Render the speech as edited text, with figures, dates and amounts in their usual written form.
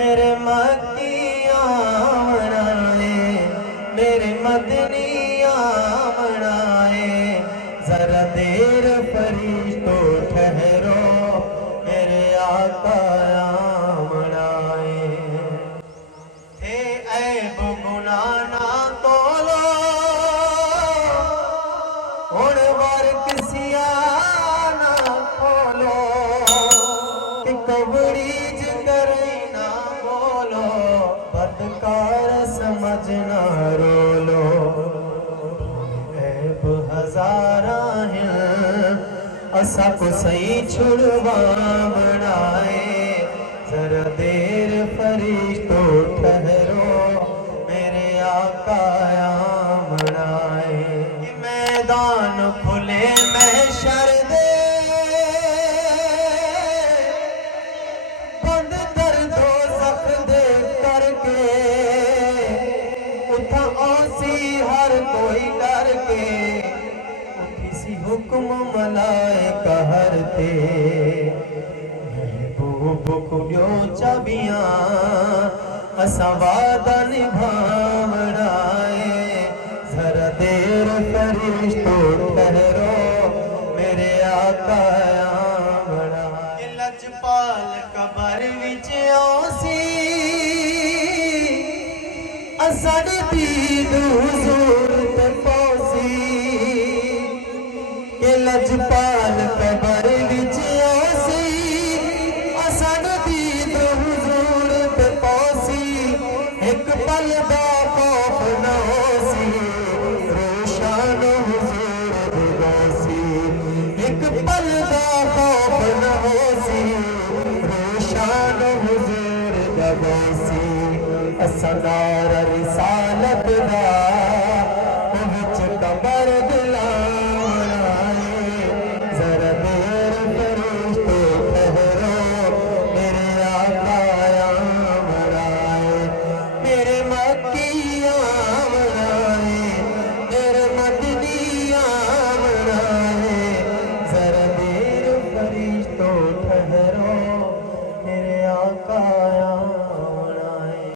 मेरे मक्की आमनाए, मेरे मदनी आमनाए, जरा देर फरिश्तों ठहरो, मेरे आका आमनाए। थे ऐब गुनाह ना तोलो, हुण वर किसिया ना खोलो, कि कबड़ी जिगर ना बोलो, बदकार समझ ना रोलो। ऐब हजारा हैं असा को सही छुड़वा बनाए, जरा देर फरिश्तों ठहरो, मेरे आका आमनाए। कि मैदान खुले महशर दे, बंद कर दो दे करके, उठा औसी हर कोई डर के, उठी सी हुक्म मलाइका हरते, महबूब को चाबियां असां वादा निभावना है, जरा देर फरिश्तों ठहरो, मेरे आका आमना। कि लजपाल कबर विच औसी, असां दीद हुजूर ते पौसी। कि लजपाल कबर विच औसी, असां दीद हुजूर ते पौसी। एक पल दा खौफ न होसी, रोशन हुजूर दे गौसी। एक पल दा खौफ न होसी, रोशन हुजूर दा गौसी। असां नारा रिसालत दा